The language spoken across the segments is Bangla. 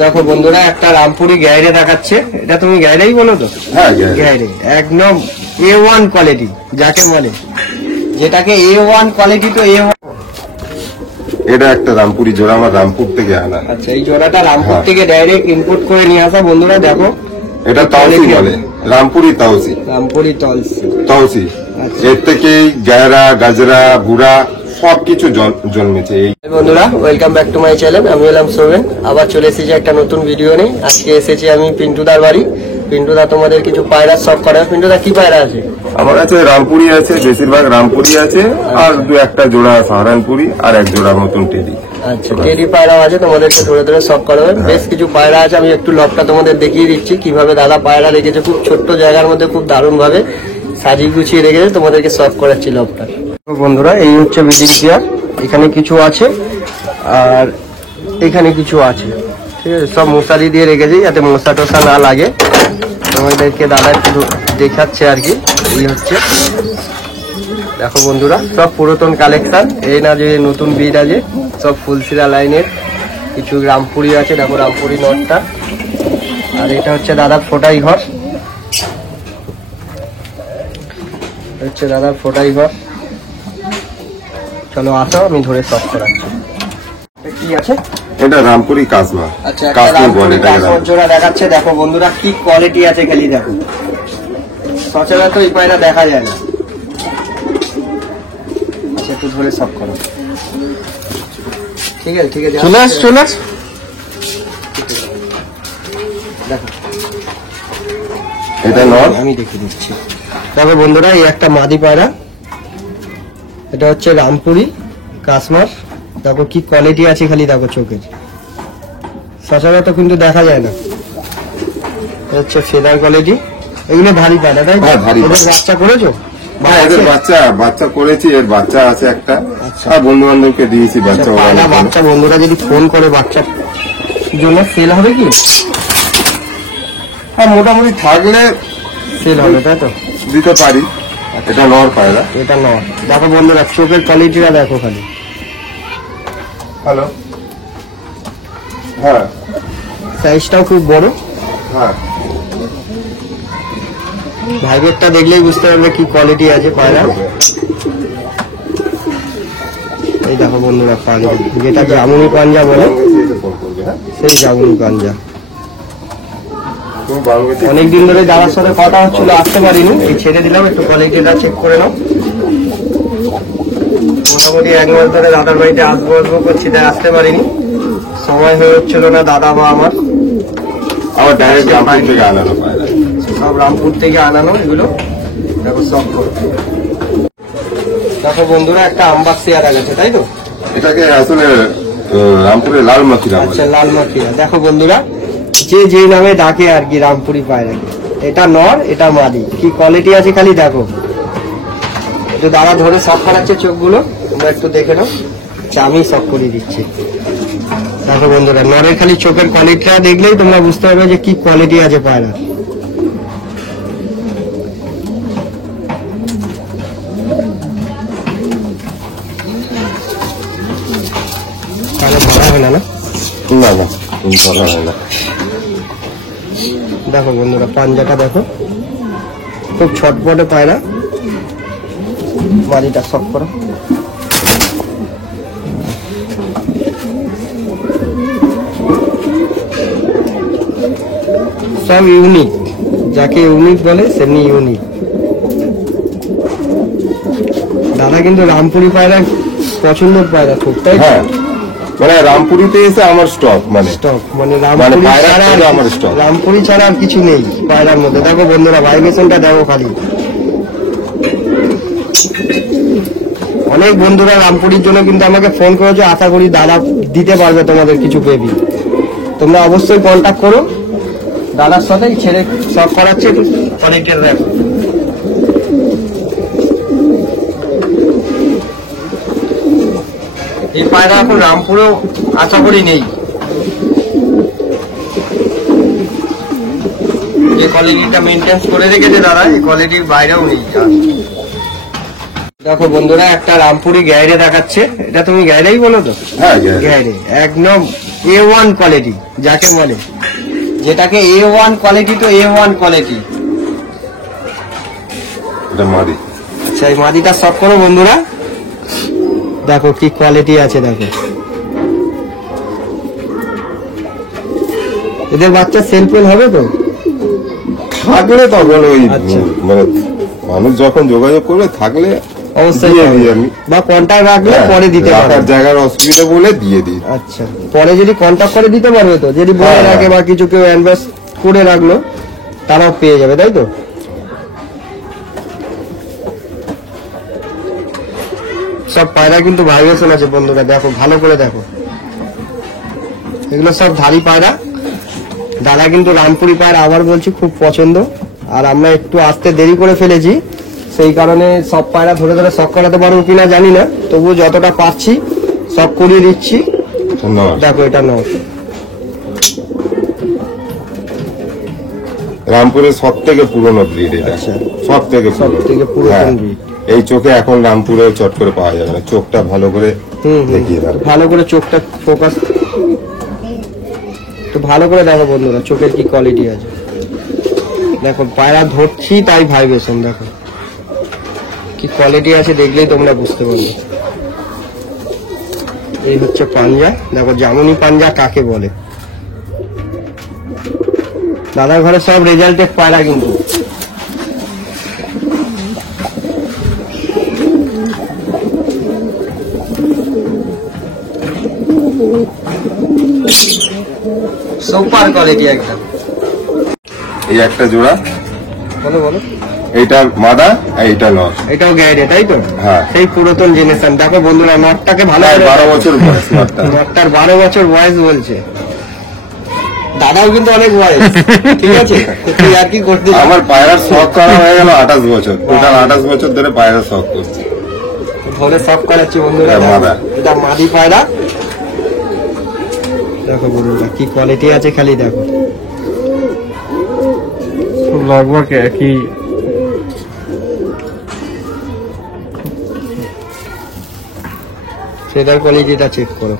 দেখো বন্ধুরা একটা রামপুরি গাইরে দেখাচ্ছে, এটা তুমি গাইরেই বলো তো? হ্যাঁ গাইরে একদম A1 কোয়ালিটি যাকে বলে, যেটাকে A1 কোয়ালিটি তো A1। এটা একটা রামপুরি জোড়া, আমার রামপুর থেকে আনা। আচ্ছা, এই জোড়াটা রামপুর থেকে ডাইরেক্ট ইম্পোর্ট করে নিয়ে আসা। বন্ধুরা দেখো, এটা তাওসি বলে, রামপুরি তাওসি। রামপুরি তাওসি এর থেকে গায়রা, গাজরা, বুড়া সবকিছু জন্মেছে। বন্ধুরা welcome back to my channel. আমি হলাম সোহেন, আবার চলে এসেছি একটা নতুন ভিডিও নিয়ে। আজকে এসেছি আমি পিন্টুদার বাড়ি। পিন্টুদা তোমাদের কিছু পায়রা শখ করে। পিন্টুদা কি পায়রা আছে? আমার কাছে রামপুরি আছে, বেশিরভাগ রামপুরি আছে, আর দু একটা জোড়া সাহারানপুরি আর এক জোড়া মতন টেডি। আচ্ছা, টেডি পায়রাও আছে, তোমাদেরকে ধরে ধরে শখ করবেন। বেশ কিছু পায়রা আছে, আমি একটু লকটা তোমাদের দেখিয়ে দিচ্ছি কিভাবে দাদা পায়রা রেখেছে। খুব ছোট্ট জায়গার মধ্যে খুব দারুণ ভাবে সাজিয়ে গুছিয়ে রেখেছে, তোমাদেরকে শখ করাচ্ছি লকটা। বন্ধুরা এই হচ্ছে ব্রিডিং চেয়ার, এখানে কিছু আছে আর এখানে কিছু আছে, ঠিক আছে। সব মশারি দিয়ে রেখেছি যাতে মশা টশা না লাগে। তোমাদেরকে দাদা একটু দেখাচ্ছে আর কি। এই হচ্ছে দেখো বন্ধুরা, সব পুরাতন কালেকশন, এই না যে নতুন ব্রিড আছে, সব ফুলসিরা লাইনের। কিছু রামপুরি আছে, দেখো রামপুরি নটটা। আর এটা হচ্ছে দাদার ফোটাই ঘর, হচ্ছে দাদার ফোটাই ঘর। চলো আসো, আমি ধরে সব করাচ্ছি। কি আছে? এটা রামপুরি কাসমা। আচ্ছা, কাসমা জোড়া দেখাচ্ছে। দেখো বন্ধুরা কি কোয়ালিটি আছে, খালি দেখো। সচরাচর এই পায়রা দেখা যায় না। আচ্ছা, একটু ধরে সব করো। ঠিক আছে, ঠিক আছে, চলে আস। দেখো এটা নর, আমি দেখিয়ে দিচ্ছি। দেখো বন্ধুরা এই একটা মাদি পায়রা, এটা হচ্ছে রামপুরি কাসমার। দেখো কি কোয়ালিটি আছে, খালি দেখো চোখের। সচরাচর কিন্তু দেখা যায় না। হচ্ছে ফেদার কোয়ালিটি। এগুলো ভারী পায়রা, তাই? হ্যাঁ, ভারী। এদের বাচ্চা করেছো? হ্যাঁ, এদের বাচ্চা করেছি, এর বাচ্চা আছে একটা। আর বন্ধু বান্ধবকে দিয়েছি বাচ্চা। বাচ্চা বন্ধুরা যদি ফোন করে বাচ্চার জন্য সেল হবে কি? হ্যাঁ, মোটামুটি থাকলে সেল হবে, তাই তো? দিতে পারি। এটা নর পায়রা। এটা নয়। দেখো বন্ধুরা চোখের কোয়ালিটিটা দেখো খালি। হ্যালো, হ্যাঁ, সাইজটাও খুব বড়। হ্যাঁ, ভাইবেরটা দেখলেই বুঝতে পারবে কি কোয়ালিটি আছে পায়রা। এই দেখো বন্ধুরা পাঞ্জা, যেটা জামুনি পাঞ্জা বলে, সেই জামুনি পাঞ্জা। অনেকদিন ধরে দাদার সাথে কথা হচ্ছিল, আসতে পারিনি, এই ছেড়ে দিলাম। একটু কোয়ালিটিটা চেক করে নাও। মোটামুটি এক মাস ধরে দাদার বাড়িতে আসবো করছি, তাই আসতে পারিনি, সময় হয়ে হচ্ছিল না দাদা বা আমার। ডাইরেক্ট রামপুর থেকে আনানো পায়রা, সব রামপুর থেকে আনানো এগুলো। দেখো সব দেখো বন্ধুরা একটা আমবাগ চেয়ারা গেছে, তাই তো? এটাকে আসলে রামপুরে লাল মাখিরা। আচ্ছা, লাল মাখিরা। দেখো বন্ধুরা যে যে নামে ডাকে আর কি, রামপুরি পায়রা। এটা নর, এটা মাদি। কি কোয়ালিটি আছে খালি দেখো। একটু দাদা ধরে সব করাচ্ছে চোখগুলো, তোমরা একটু দেখে নাও। আমি সব করিয়ে দিচ্ছি। দেখো বন্ধুরা নরের খালি চোখের কোয়ালিটিটা দেখলেই তোমরা বুঝতে পারবে যে কি কোয়ালিটি আছে পায়রা। তাহলে ধরা হয় না? না, ধরা হয় না। দেখো বন্ধুরা পাঞ্জাটা দেখো, খুব ছটপটে পায়রা। মাদিটা সব করো। সব ইউনিক, যাকে ইউনিক বলে সেমনি ইউনিক। দাদা কিন্তু রামপুরি পায়রা পছন্দের পায়রা খুব, তাই? হ্যাঁ, মানে রামপুরিতে এসে আমার স্টক, মানে স্টক, মানে রামপুরি ছাড়া আর কিছু নেই পায়রার মধ্যে। দেখো বন্ধুরা ভাইব্রেশনটা দেখো খালি। অনেক বন্ধুরা রামপুরির জন্য কিন্তু আমাকে ফোন করেছো, আশা করি দাদা দিতে পারবে তোমাদের কিছু বেবি। তোমরা অবশ্যই কন্ট্যাক্ট করো দাদার সাথে, ছেড়ে সব করাচ্ছে। অনেকের দেখো এই পায়রা এখন রামপুরেও আশা করি নেই। যে কোয়ালিটিটা মেনটেন্স করে রেখেছে দাদা, এই কোয়ালিটির বাইরেও নেই। দেখো বন্ধুরা একটা রামপুরি গাইরে দেখাচ্ছে, এটা তুমি গাইরেই বলো তো? হ্যাঁ, গাইরে একদম A1 কোয়ালিটি যাকে বলে, যেটাকে A1 কোয়ালিটি, তো A1 কোয়ালিটি। এটা মাদি। আচ্ছা, এই মাদিটা সব করো বন্ধুরা, দেখো কি কোয়ালিটি আছে। দেখো এদের বাচ্চা সেলফেল হবে তো? থাকলে তখন ওই আচ্ছা। মানে মানুষ যখন যোগাযোগ করবে থাকলে অবশ্যই দিয়ে দিই আমি। বা কন্টাক্ট রাখলে হ্যাঁ, পরে দিতে রাখার পারবে। জায়গার অসুবিধা বলে দিয়ে দিই। আচ্ছা, পরে যদি কন্টাক্ট করে দিতে পারবে তো, যদি বলে হ্যাঁ, রাখে হ্যাঁ। বা কিছু কেউ অ্যাডভান্স করে রাখলো তারাও পেয়ে যাবে, তাই তো? সব পায়রা কিন্তু ভাইব্রেশন আছে বন্ধুরা, দেখো ভালো করে দেখো, এগুলো সব ধাড়ি পায়রা। দাদা কিন্তু রামপুরি পায়রা আবার বলছি খুব পছন্দ, আর আমরা একটু আসতে দেরি করে ফেলেছি, সেই কারণে সব পায়রা ধরে ধরে শখ করাতে পারবো কিনা জানি না, তবু যতটা পারছি শখ করিয়ে দিচ্ছি। ধন্যবাদ। দেখো এটা নাও, রামপুরের সব থেকে পুরনো ব্রিড এটা। আচ্ছা। সব থেকে সবথেকে পুরাতন breed। এই চোখে এখন রামপুরে চট করে পাওয়া যাবে না, চোখটা ভালো করে দেখিয়ে দেবে। ভালো করে চোখটা ফোকাস, তো ভালো করে দেখো বন্ধুরা চোখের কি কোয়ালিটি আছে। দেখো পায়রা ধরছি তাই ভাইব্রেশন, দেখো কি কোয়ালিটি আছে, দেখলেই তোমরা বুঝতে পারবে। এই হচ্ছে পাঞ্জা, দেখো জামুনি পাঞ্জা কাকে বলে। দাদার ঘরে সব রেজাল্টেড পায়রা কিন্তু। সুপার কোয়ালিটি একদম। এই একটা জোড়া, বলো বলো। এইটা মাদা আর এইটা নর। এটাও গ্যারে তাই তো? হ্যাঁ। সেই পুরাতন জেনারেশন। দেখো বন্ধুরা নটটাকে ভালো প্রায় করে 12 দেখো। বছর বয়স নরটা। নটটার 12 বছর বয়স বলছে। দাদাও কিন্তু অনেক বয়স, ঠিক আছে? তুই আর কি করতে আমার পায়রার শখ করা হয়ে গেল 28 বছর, টোটাল 28 বছর ধরে পায়রার শখ করছি। ধরে সব করাচ্ছি বন্ধুরা। হ্যাঁ, মাদা। এটা মাদি পায়রা। দেখো বন্ধুরা কি কোয়ালিটি আছে, খালি দেখো। लगभग একই। সেটার কোয়ালিটিটা চেক করো।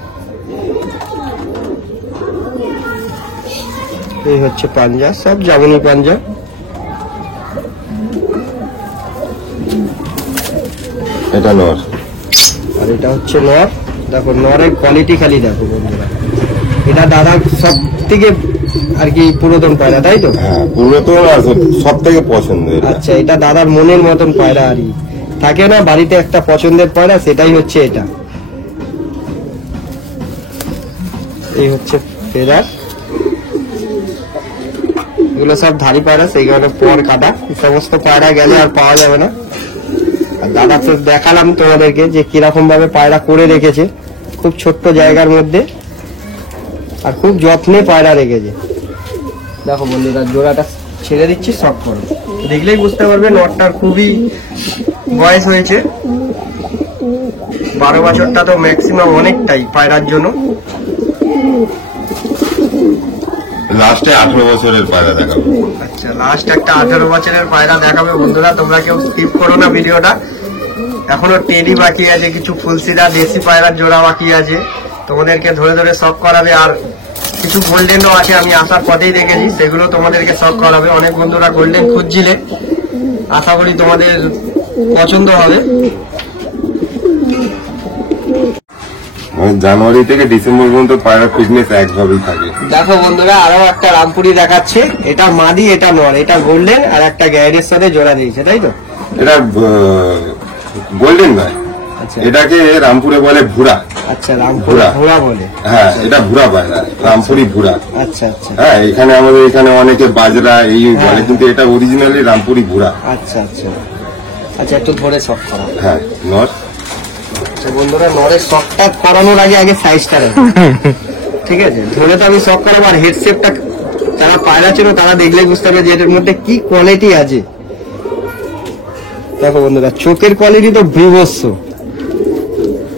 এই হচ্ছে পাঞ্জা, সব জামুনি পাঞ্জা। এটা নর। আর এটা হচ্ছে নর। দেখো নরের কোয়ালিটি খালি দেখো বন্ধুরা। এটা দাদা সব থেকে আর কি পুরাতন পায়রা, তাই তো? হ্যাঁ, পুরাতন আর সব থেকে পছন্দ এটা। আচ্ছা, এটা দাদার মনের মতন পায়রা। আর কি থাকে না বাড়িতে একটা পছন্দের পায়রা, সেটাই হচ্ছে এটা। এই হচ্ছে ফেদার, এগুলো সব ধাড়ি পায়রা, সেইগুলো পর কাটা। এই সমস্ত পায়রা গেলে আর পাওয়া যাবে না। আর দাদা তো দেখালাম তোমাদেরকে যে কিরকম ভাবে পায়রা করে রেখেছে, খুব ছোট্ট জায়গার মধ্যে, আর খুব যত্নে পায়রা রেখেছে। দেখো বন্ধুরা জোড়াটা ছেড়ে দিচ্ছি, সব করো, দেখলেই বুঝতে পারবে নটটার খুবই বয়স হয়েছে। 12 বছরটা তো ম্যাক্সিমাম অনেকটাই পায়রার জন্য। লাস্টে 18 বছরের পায়রা দেখাবো। আচ্ছা, লাস্ট একটা 18 বছরের পায়রা দেখাবে বন্ধুরা, তোমরা কেউ স্কিপ করো না ভিডিওটা। এখনো টেডি বাকি আছে, কিছু ফুলসিরা দেশি পায়রার জোড়া বাকি আছে, তোমাদেরকে ধরে ধরে শখ করাবে। আর কিছু গোল্ডেনও আছে, আমি আসার পথেই দেখেছি, সেগুলো তোমাদেরকে শখ করাবে। অনেক বন্ধুরা গোল্ডেন খুঁজছিলে, আশা করি তোমাদের পছন্দ হবে। মানে জানুয়ারি থেকে ডিসেম্বর পর্যন্ত পায়রা ফিটনেস একভাবেই থাকে। দেখো বন্ধুরা আরো একটা রামপুরি দেখাচ্ছে, এটা মাদি, এটা নর, এটা গোল্ডেন, আর একটা গ্যারের সাথে জোড়া দিয়েছে, তাই তো? এটা গোল্ডেন নয়, আচ্ছা এটাকে রামপুরে বলে ভুরা। আচ্ছা, রামপুরা ভুরা। ঘোড়া বলে। হ্যাঁ, এটা ভুরা পায়রা, রামপুরি ভুরা। আচ্ছা আচ্ছা হ্যাঁ, এখানে আমাদের এখানে অনেকে বাজরা এই বলে, হ্যাঁ। কিন্তু এটা অরিজিনালি রামপুরি ভুরা। আচ্ছা আচ্ছা আচ্ছা, একটু ধরে শখ করা। হ্যাঁ, নর। আচ্ছা বন্ধুরা, নরের শখটা করানোর আগে সাইজটা রাখো, ঠিক আছে? ধরে তো আমি শখ করাবো, আর হেডসেটটা যারা পায়রা ছিল তারা দেখলেই বুঝতে পারবে যে এটার মধ্যে কি কোয়ালিটি আছে। দেখো বন্ধুরা চোখের কোয়ালিটি তো বিভৎস।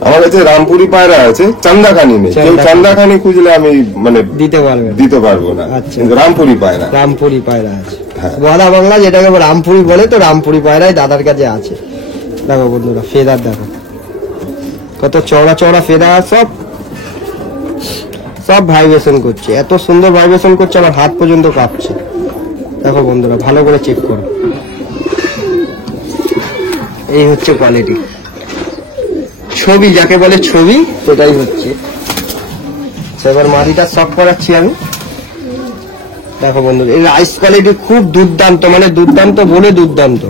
আমার কাছে রামপুরি পায়রা আছে, চান্দাখানি নেই। কেউ চান্দাখানি। চান্দাখানি খুঁজলে আমি মানে দিতে পারবে না। দিতে পারবো না, আচ্ছা। কিন্তু রামপুরি পায়রা। রামপুরি পায়রা আছে, হ্যাঁ। গদা বাংলা যেটাকে রামপুরি বলে, তো রামপুরি পায়রাই দাদার কাছে আছে। দেখো বন্ধুরা ফেদার দেখো, কত চওড়া চওড়া ফেদার, সব সব ভাইব্রেশন করছে, এত সুন্দর ভাইব্রেশন করছে, আমার হাত পর্যন্ত কাঁপছে। দেখো বন্ধুরা, ভালো করে চেক করো। এই হচ্ছে কোয়ালিটি, ছবি যাকে বলে ছবি, সেটাই হচ্ছে। এবার মাটিটা সফট করাচ্ছি আমি। দেখো বন্ধুরা, এই রাইস কোয়ালিটি খুব দুর্দান্ত, মানে দুর্দান্ত বলে দুর্দান্ত।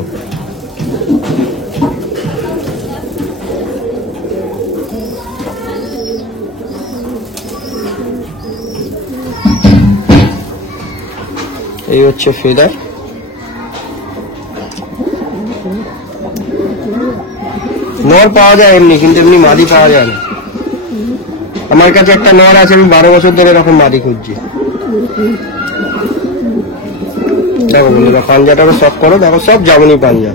এই হচ্ছে ফেদার। নর পাওয়া যায় এমনি, কিন্তু এমনি মাদি পাওয়া যায় না। আমার কাছে একটা নর আছে, আমি 12 বছর ধরে এরকম মাদি খুঁজছি। দেখো বন্ধুরা, পাঞ্জাটারও শখ করো। দেখো সব জামুনি পাঞ্জা।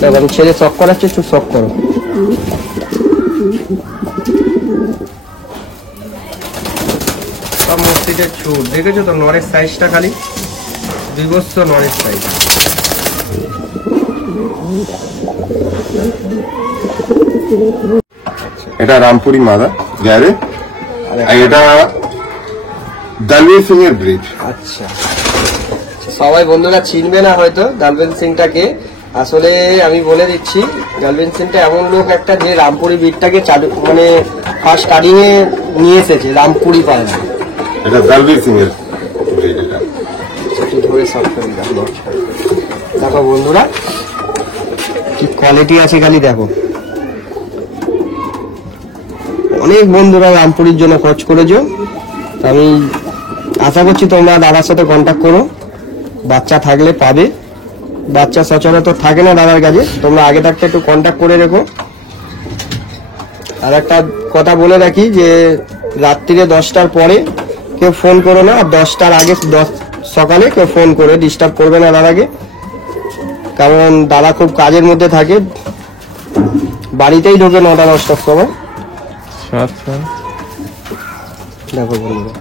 দেখো আমি ছেড়ে শখ করাচ্ছি, একটু শখ করো। সব মসজিদের ছুট দেখেছো তো, নরের সাইজটা খালি বিভৎস নরের সাইজ। এটা রামপুরি মাদা গ্যারে, আর এটা দলবীর সিং এর ব্রিজ। আচ্ছা, সবাই বন্ধুরা চিনবে না হয়তো দলবীর সিংটাকে। আসলে আমি বলে দিচ্ছি, দলবীর সিংটা এমন লোক একটা, যে রামপুরি বিটটাকে চালু, মানে ফার্স্ট স্টার্টিং এ নিয়ে এসেছে রামপুরি পায়রা। এটা দলবীর সিং এর ব্রিজ। এটা একটু ধরে সব করে দেখো। দেখো বন্ধুরা, কি কোয়ালিটি আছে খালি দেখো। অনেক বন্ধুরা রামপুরির জন্য খোঁজ করেছো, আমি আশা করছি তোমরা দাদার সাথে কন্ট্যাক্ট করো। বাচ্চা থাকলে পাবে, বাচ্চা সচরাচর থাকে না দাদার কাছে, তোমরা আগে থাকতে একটু কন্ট্যাক্ট করে রেখো। আর একটা কথা বলে রাখি, যে রাত্রিরে 10টার পরে কেউ ফোন করো না, আর 10টার আগে সকালে কেউ ফোন করে ডিস্টার্ব করবে না দাদাকে, কারণ দাদা খুব কাজের মধ্যে থাকে, বাড়িতেই ঢোকে 9টা 10টার সময়। আচ্ছা, দেখো বন্ধুরা,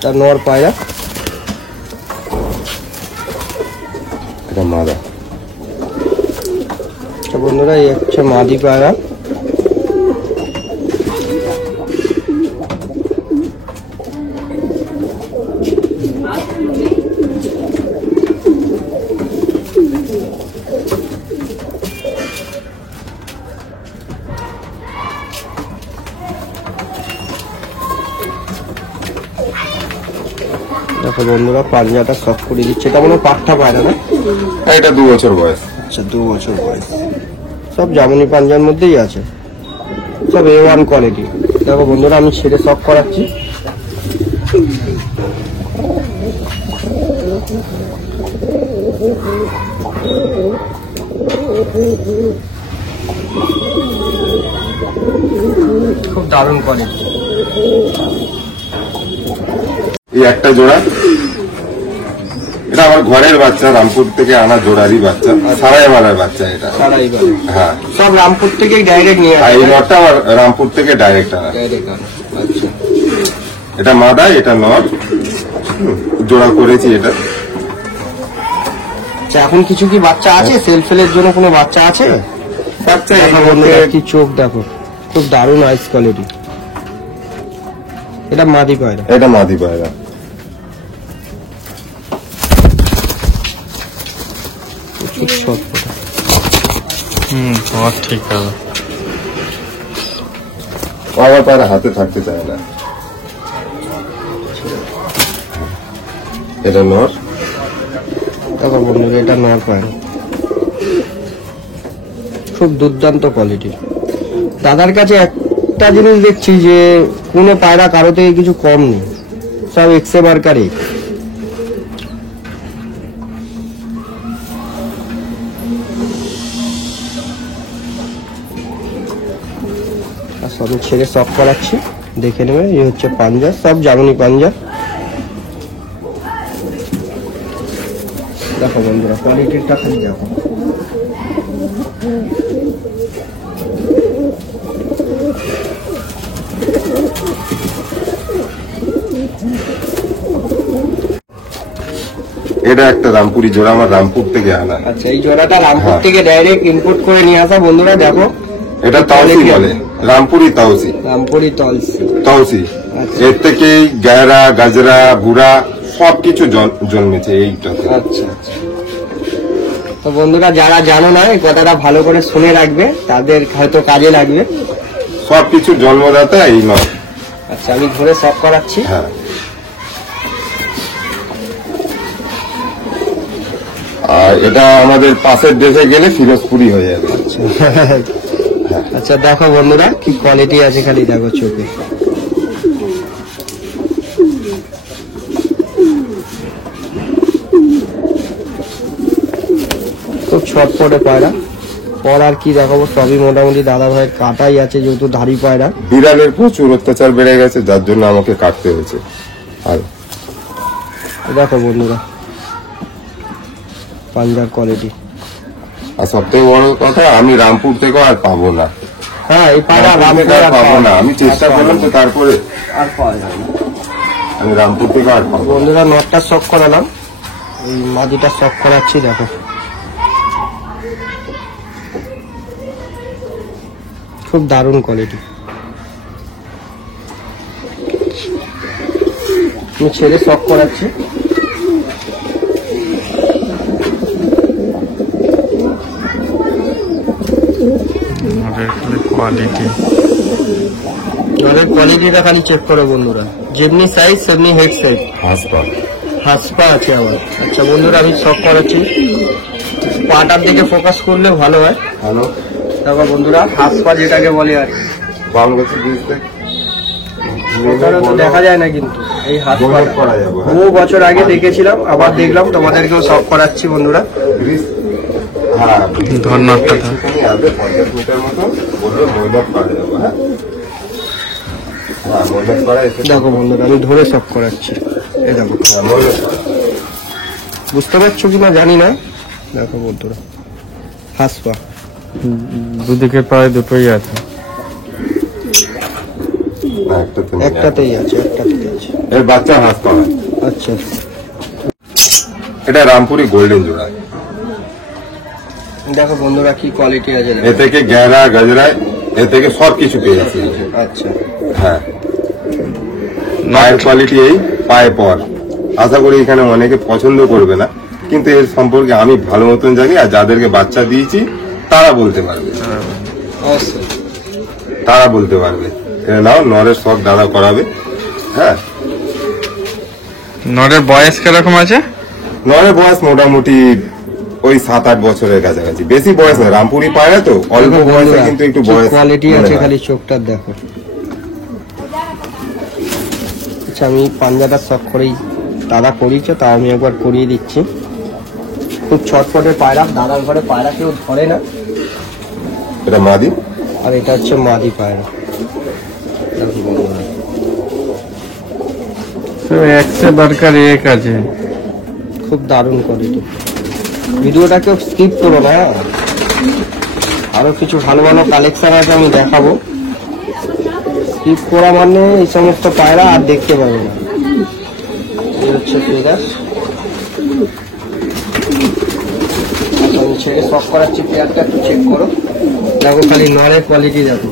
তার নর পায়রা। এটা মাদা। আচ্ছা বন্ধুরা, এই হচ্ছে মাদি পায়রা। দেখো বন্ধুরা, পাঞ্জাটা সফট করে দিচ্ছে। এটা মনে পাঠা পায়রা না? এটা 2 বছর বয়স। আচ্ছা, 2 বছর বয়স। সব জামুনি পাঞ্জার মধ্যেই আছে, সব A1 কোয়ালিটি। দেখো বন্ধুরা, আমি ছেড়ে সফট করাচ্ছি। খুব দারুণ কোয়ালিটি। এই একটা জোড়া, এটা আমার ঘরের বাচ্চা, রামপুর থেকে আনা জোড়ারই বাচ্চা, সারাই মারার বাচ্চা এটা। সারাই বাড়ি। হ্যাঁ, সব রামপুর থেকেই ডাইরেক্ট নিয়ে আর আসে। এই নটটা আমার রামপুর থেকে ডাইরেক্ট আনা। ডাইরেক্ট আনা। আচ্ছা, এটা মাদা, এটা নট, জোড়া করেছি এটা। আচ্ছা, এখন কিছু কি বাচ্চা আছে? সেলফেলের জন্য কোনো বাচ্চা আছে? বাচ্চা দেখো বন্ধুরা, কি চোখ দেখো, খুব দারুণ আইস কোয়ালিটি। এটা মাদি পায়রা। এটা মাদি পায়রা। খুব শর্ট। তোমার ঠিক আছে। আমার পায়রা হাতে থাকতে চায় না। এটা নর। দেখো বন্ধুরা, এটা নর পায়রা, খুব দুর্দান্ত কোয়ালিটি। দাদার কাছে একটা জিনিস দেখছি, যে কোনো পায়রা কারো থেকে কিছু কম নেই, সব এক্সে মার্কারে। আমি ছেড়ে সফট করাচ্ছি, দেখে নেবে। এই হচ্ছে পাঞ্জা, সব জামুনি পাঞ্জা। দেখো বন্ধুরা, কোয়ালিটিটা খালি দেখো। এটা একটা রামপুরি জোড়া, আমার রামপুর থেকে আনা। আচ্ছা, এই জোড়াটা রামপুর হ্যাঁ। থেকে ডাইরেক্ট ইম্পোর্ট করে নিয়ে আসা বন্ধুরা। দেখো এটা তাওসি বলে, রামপুরি তাওসি। রামপুরি তলসি। তাওসি আচ্ছা। এর থেকে গায়রা, গাজরা, ভুড়া সবকিছু জন্মেছে এইটাতে। আচ্ছা আচ্ছা। তো বন্ধুরা যারা জানো না এই কথাটা ভালো করে শুনে রাখবে, তাদের হয়তো কাজে লাগবে। সবকিছু জন্মদাতা এই নয়। আচ্ছা, আমি ধরে সব করাচ্ছি। হ্যাঁ, আর এটা আমাদের পাশের দেশে গেলে ফিরোজপুরি হয়ে যাবে। আচ্ছা দেখো বন্ধুরা কি কোয়ালিটি আছে, খালি দেখো চোখে। খুব ছটফটে পায়রা। পর আর কি দেখাবো, সবই মোটামুটি দাদা ভাইয়ের কাটাই আছে, যেহেতু ধাড়ি পায়রা। বিড়ালের প্রচুর অত্যাচার বেড়ে গেছে, যার জন্য আমাকে কাটতে হয়েছে। আর দেখো বন্ধুরা পাঞ্জার কোয়ালিটি। আর সব থেকে বড় কথা, আমি রামপুর থেকেও আর পাবো না। হ্যাঁ, এই পায়রা রামপুর থেকে আর পাবো না। আমি চেষ্টা করলাম তো, তারপরে আর পাওয়া যায় না। আমি রামপুর থেকে আর পাবো না। বন্ধুরা নটটা শখ করালাম, এই মাদিটা শখ করাচ্ছি। দেখো খুব দারুণ কোয়ালিটি। আমি ছেড়ে শখ করাচ্ছি। কোয়ালিটি নলের কোয়ালিটিটা খালি চেক করো বন্ধুরা, যেমনি সাইজ সেমনি হেড সাইজ। হাসপাতাল হাসপা আছে আবার। আচ্ছা বন্ধুরা আমি শখ করাচ্ছি, পাটার দিকে ফোকাস করলে ভালো হয়। হ্যালো, দেখো বন্ধুরা হাসপা যেটাকে বলে আর কি। বাম গেছে বুঝতে সচরাচর দেখা যায় না কিন্তু এই হাসপা। গৌরব করা যাবে। হ্যাঁ। বহু বছর আগে দেখেছিলাম, আবার দেখলাম, তোমাদেরকেও শখ করাচ্ছি বন্ধুরা। হ্যাঁ, ধর নটটা ধর। এখানে আসবে 50 মিটার মতো, বলবে মৈলক করা যাবে। হ্যাঁ, হ্যাঁ, মৈলক করা এসে দেখো বন্ধুরা আমি ধরে শখ করাচ্ছি। এই দেখো, মৈলক করা। বুঝতে পারছো কিনা জানি না। দেখো বন্ধুরা হাসপা। দুদিকে প্রায় দুটোই আছে। না, একটাতে নেই। একটাতেই আছে। এর বাচ্চা হাত করা। আচ্ছা এটা রামপুরি গোল্ডেন জোড়া। দেখো বন্ধুরা কি কোয়ালিটি আছে। এ থেকে গায়রা, গাজরা, এ থেকে সব কিছু পেয়ে যাচ্ছে। আচ্ছা হ্যাঁ, পায়ের কোয়ালিটি এই পায়ে পর। আশা করি এখানে অনেকে পছন্দ করবে না, কিন্তু এর সম্পর্কে আমি ভালো মতন জানি, আর যাদেরকে বাচ্চা দিয়েছি তারা বলতে পারবে। অবশ্যই। তারা বলতে পারবে। এটা নাও, নরের শখ দাদা করাবে। হ্যাঁ, নরের বয়স কিরকম আছে? নরের বয়স মোটামুটি ওই 7-8 বছরের কাছাকাছি, বেশি বয়স না। রামপুরি পায়রা তো অল্প বয়সে, কিন্তু একটু বয়স কোয়ালিটি মনে আছে, হয়। খালি চোখটা দেখো। আচ্ছা আমি পাঞ্জাটা শখ করেই, দাদা করিয়েছে তা আমি একবার করিয়ে দিচ্ছি। খুব ছটফটে পায়রা, দাদার ঘরে পায়রা কেউ ধরে না। এটা মাদি, আর এটা হচ্ছে মাদি পায়রা। দেখো বন্ধুরা, তো একশো দরকার এক আছে। খুব দারুণ কোয়ালিটি। ভিডিওটা কেউ স্কিপ করো না, আরো কিছু ভালো ভালো কালেকশন আছে আমি দেখাবো। স্কিপ করা মানে এই সমস্ত পায়রা আর দেখতে পাবে না। এই হচ্ছে পেয়ারা। আচ্ছা আমি ছেড়ে শখ করাচ্ছি, পেয়ারটা একটু চেক করো। দেখো খালি নরের কোয়ালিটি দেখো,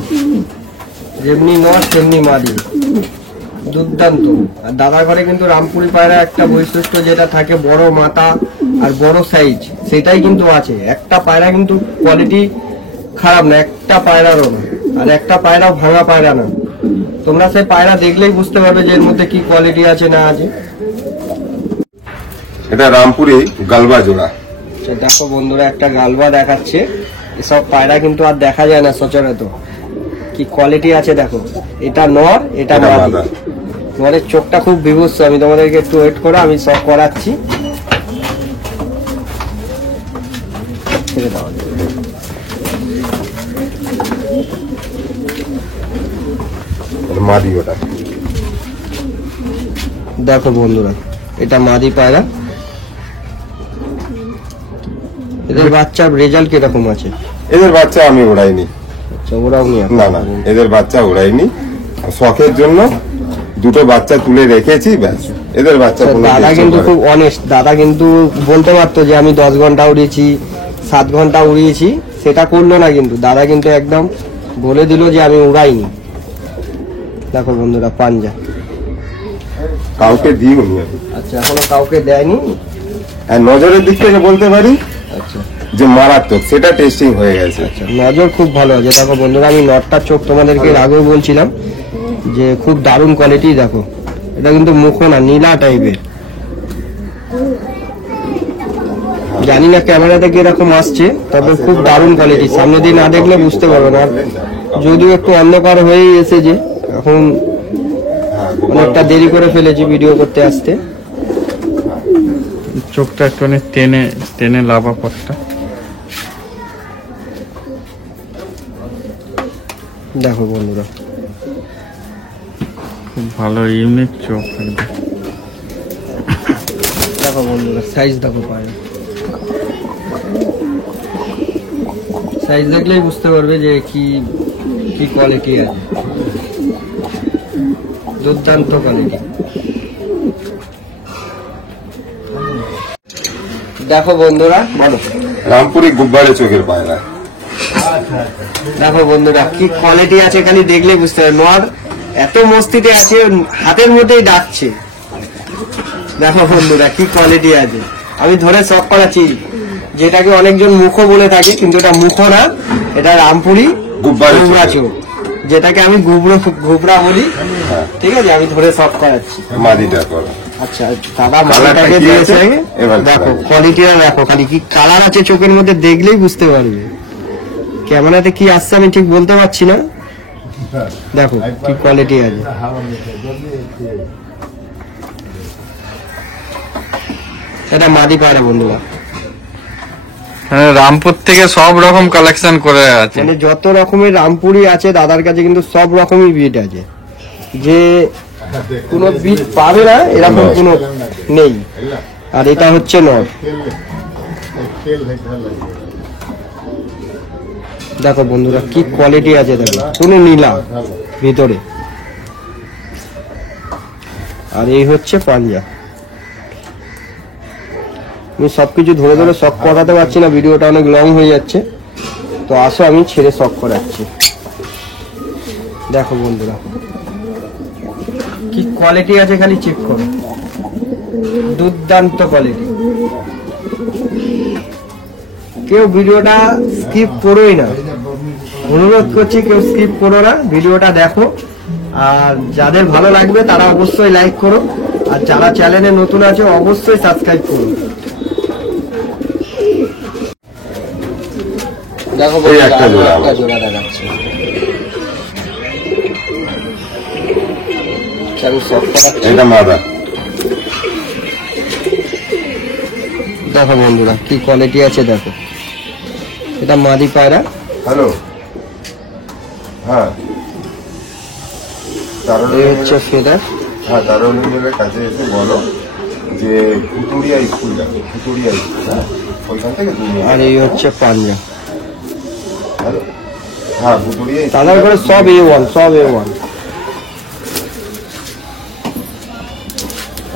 যেমনি নর তেমনি মাদি, দুর্দান্ত। আর দাদার ঘরে কিন্তু রামপুরি পায়রা একটা বৈশিষ্ট্য যেটা থাকে, বড় মাথা আর বড় সাইজ, সেটাই কিন্তু আছে। একটা পায়রা কিন্তু কোয়ালিটি খারাপ না, একটা পায়রারও না, আর একটা পায়রা ভাঙা পায়রা না। তোমরা সেই পায়রা দেখলেই বুঝতে পারবে যে এর মধ্যে কি কোয়ালিটি আছে না আছে। এটা রামপুরি গালবা জোড়া। তো দেখো বন্ধুরা একটা গালবা দেখাচ্ছে। এসব পায়রা কিন্তু আর দেখা যায় না সচরাচর। কি কোয়ালিটি আছে দেখো, এটা নর, এটা এটা মাদি। মাদা। নরের চোখটা খুব বিভৎস, আমি তোমাদেরকে একটু ওয়েট করো, আমি সব করাচ্ছি। ছেড়ে দাও। এটা মাদি ওটা। দেখো বন্ধুরা এটা মাদি পায়রা। এদের বাচ্চার রেজাল্ট কিরকম আছে? এদের বাচ্চা আমি ওড়াইনি। আচ্ছা ওরাও নিয়ে না না, এদের বাচ্চা ওড়াইনি। শখের জন্য দুটো বাচ্চা তুলে রেখেছি, ব্যাস। এদের বাচ্চা কোনো দাদা disturb কিন্তু করে খুব না। অনেস্ট, দাদা কিন্তু বলতে পারতো যে আমি 10 ঘন্টা উড়িয়েছি, 7 ঘন্টা উড়িয়েছি, সেটা করলো না, কিন্তু দাদা কিন্তু একদম বলে দিল যে আমি উড়াইনি। দেখো বন্ধুরা পাঞ্জা, কাউকে দিইনি আমি। আচ্ছা এখনো কাউকে দেয়নি। আর নজরের দিক থেকে বলতে পারি আচ্ছা যে মারাত্মক, সেটা টেস্টিং হয়ে গেছে। আচ্ছা, নজর খুব ভালো আছে। দেখো বন্ধুরা আমি নটটার চোখ তোমাদেরকে এর আগেও বলছিলাম যে খুব দারুণ কোয়ালিটি। দেখো এটা কিন্তু মুখো না, নীলা টাইপের। জানি না ক্যামেরাতে কি এরকম আসছে, তবে খুব দারুণ কোয়ালিটি। সামনে দিয়ে না দেখলে বুঝতে পারবে না। যদিও একটু অন্ধকার হয়েই এসেছে, এখন হ্যাঁ, অনেকটা দেরি করে ফেলেছি ভিডিও করতে আসতে। চোখটা একটুখানি টেনে টেনে লাভা পথটা। দেখো বন্ধুরা খুব ভালো ইউনিক চোখ একদম। দেখো বন্ধুরা সাইজ দেখো, পায় সাইজ দেখলেই বুঝতে পারবে যে কি কি কোয়ালিটি আছে। দুর্দান্ত কোয়ালিটি। দেখো বন্ধুরা, বলো। রামপুরি গুব্বারে চোখের পায়রা। দেখো বন্ধুরা কি কোয়ালিটি আছে, খালি দেখলেই বুঝতে পারবে। নোয়ার এত মস্তিতে আছে, হাতের মধ্যেই ডাকছে। দেখো বন্ধুরা কি কোয়ালিটি আছে। আমি ধরে শখ করাচ্ছি, যেটাকে অনেকজন মুখো বলে থাকে, কিন্তু এটা মুখো না, এটা রামপুরি গুব্বারে গুবরা চোখ। চোখ, যেটাকে আমি ঘুবরা বলি। ঠিক আছে, আমি ধরে শখ করাচ্ছি। মাদিটা করো। আচ্ছা দাদা কালারটা মালাটাকে কি দিয়েছে আছে? আগে। এবার দেখো try। কোয়ালিটিটা দেখো, খালি কি কালার আছে চোখের মধ্যে, দেখলেই বুঝতে পারবে। ক্যামেরাতে কি আসছে আমি ঠিক বলতে পারছি না। দেখো কি কোয়ালিটি আছে। এটা মাদি পারে বন্ধুরা, হ্যাঁ, রামপুর থেকে সব রকম কালেকশন করে আছে। মানে যত রকমের রামপুরি আছে দাদার কাছে কিন্তু সব রকমই বিট আছে। যে কোনো বিট পাবে না এরকম কোনো নেই। আর এটা হচ্ছে নর। দেখো বন্ধুরা কি কোয়ালিটি আছে, দেখো কোনো নীলা ভিতরে। আর এই হচ্ছে পাঞ্জা। আমি সবকিছু ধরে ধরে শখ করাতে পারছি না, ভিডিওটা অনেক লং হয়ে যাচ্ছে। তো আসো আমি ছেড়ে শখ করাচ্ছি। দেখো বন্ধুরা কি কোয়ালিটি আছে, খালি চেক করো। দুর্দান্ত কোয়ালিটি। কেউ ভিডিওটা স্কিপ করোই না, অনুরোধ করছি কেউ স্কিপ করো না, ভিডিওটা দেখো। আর যাদের ভালো লাগবে তারা অবশ্যই লাইক করো, আর যারা চ্যানেলে নতুন আছে অবশ্যই সাবস্ক্রাইব করো। দেখো এই একটা জোড়া একটা আমার। জোড়া দেখাচ্ছে। আমি সব করাচ্ছি। এটা মাদা। দেখো বন্ধুরা কি কোয়ালিটি আছে, দেখো এটা মাদি পায়রা। হ্যালো, হ্যাঁ এই হচ্ছে ফেদার। দারুণ ইঞ্জিনিয়ারের কাছে এসে বলো যে ভুতুড়িয়া স্কুল যাবে, ভুতুড়িয়া স্কুল, হ্যাঁ ওইখান থেকে তুমি। আর এই হচ্ছে পাঞ্জা। হ্যালো, হ্যাঁ ভুতুড়িয়া স্কুল তাদের ঘরে যাবে। সব A1, সব A1।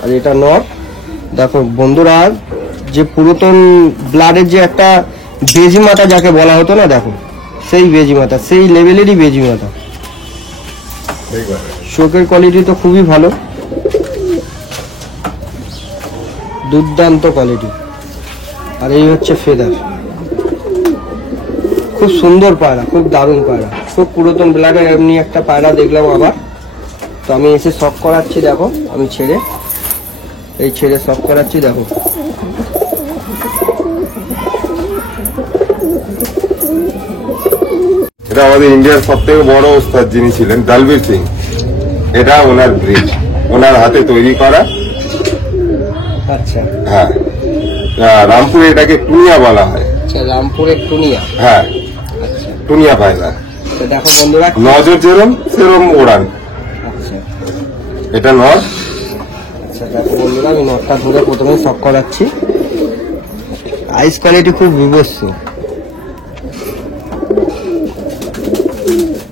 আর এটা নট। দেখো বন্ধুরা যে পুরাতন ব্লাডের যে একটা বেজি মাথা যাকে বলা হতো না, দেখো সেই বেজি মাথা, সেই লেভেলেরই বেজি মাথা। দেখবে। চোখের কোয়ালিটি তো খুবই ভালো, দুর্দান্ত কোয়ালিটি। আর এই হচ্ছে ফেদার। খুব সুন্দর পায়রা, খুব দারুণ পায়রা, খুব পুরাতন ব্লাডের এমনি একটা পায়রা দেখলাম আবার। তো আমি এসে শখ করাচ্ছি। দেখো আমি ছেড়ে শখ করাচ্ছি। দেখো এটা আমাদের ইন্ডিয়ার সব থেকে বড় ওস্তাদ যিনি ছিলেন দলবীর সিং, এটা ওনার ব্রিজ, ওনার হাতে তৈরি করা। আচ্ছা হ্যাঁ, রামপুরে এটাকে টুনিয়া বলা হয়। আচ্ছা, রামপুরের টুনিয়া। হ্যাঁ, আচ্ছা টুনিয়া পায়রা। তো দেখো বন্ধুরা। নজর যেরম সেরম ওড়ান। আচ্ছা এটা নজ। আচ্ছা দেখো বন্ধুরা আমি নটটা ধরে প্রথমে শখ করাচ্ছি। আইস কোয়ালিটি খুব বিভৎস,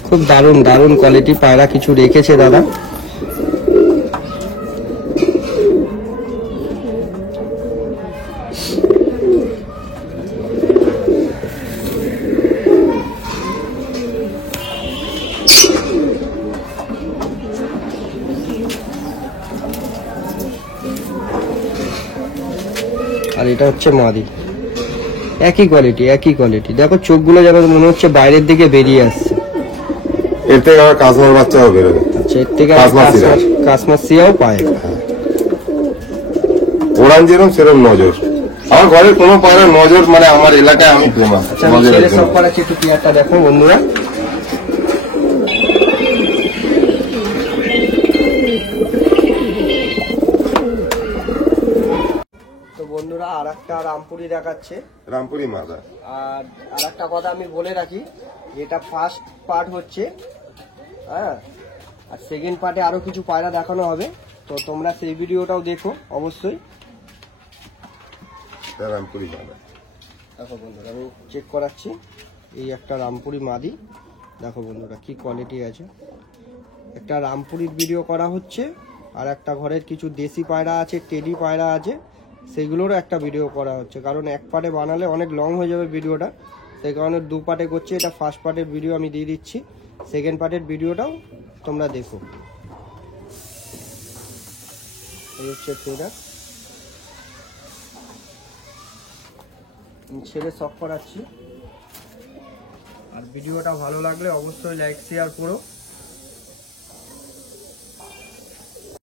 খুব দারুণ দারুণ কোয়ালিটি পায়রা কিছু রেখেছে দাদা। এটা হচ্ছে মাদি। একই কোয়ালিটি। দেখো চোখগুলো যেন মনে হচ্ছে বাইরের দিকে বেরিয়ে আসছে। এর থেকে আবার কাসমার বাচ্চাও বেরোবে। আচ্ছা, এর থেকে কাসমাসিয়া। কাসমাসিয়াও পায়। ওরান যেরকম সেরকম নজর। আমার ঘরের কোনো পায়রার নজর মানে আমার এলাকায় আমি ফেমাস। আচ্ছা, আমি ছেড়ে সব করাচ্ছি, একটু পেয়ারটা দেখো বন্ধুরা। তো বন্ধুরা আর একটা রামপুরি দেখাচ্ছে, রামপুরি মাদা। আর একটা কথা আমি বলে রাখি, এটা ফার্স্ট পার্ট হচ্ছে, হ্যাঁ, আর সেকেন্ড পার্টে আরো কিছু পায়রা দেখানো হবে, তো তোমরা সেই ভিডিওটাও দেখো অবশ্যই। রামপুরি মাদা দেখো বন্ধুরা, আমি চেক করাচ্ছি, এই একটা রামপুরি মাদি। দেখো বন্ধুরা কি কোয়ালিটি আছে। একটা রামপুরির ভিডিও করা হচ্ছে, আর একটা ঘরের কিছু দেশি পায়রা আছে, টেডি পায়রা আছে, সেগুলোরও একটা ভিডিও করা হচ্ছে। কারণ এক পার্টে বানালে অনেক লং হয়ে যাবে ভিডিওটা, সেই কারণে দু পার্টে করছি। এটা ফার্স্ট পার্টের ভিডিও আমি দিয়ে দিচ্ছি, সেকেন্ড পার্টের ভিডিওটাও তোমরা দেখো। এই হচ্ছে ফেদার, ছেড়ে শখ করাচ্ছি। আর ভিডিওটা ভালো লাগলে অবশ্যই লাইক শেয়ার করো।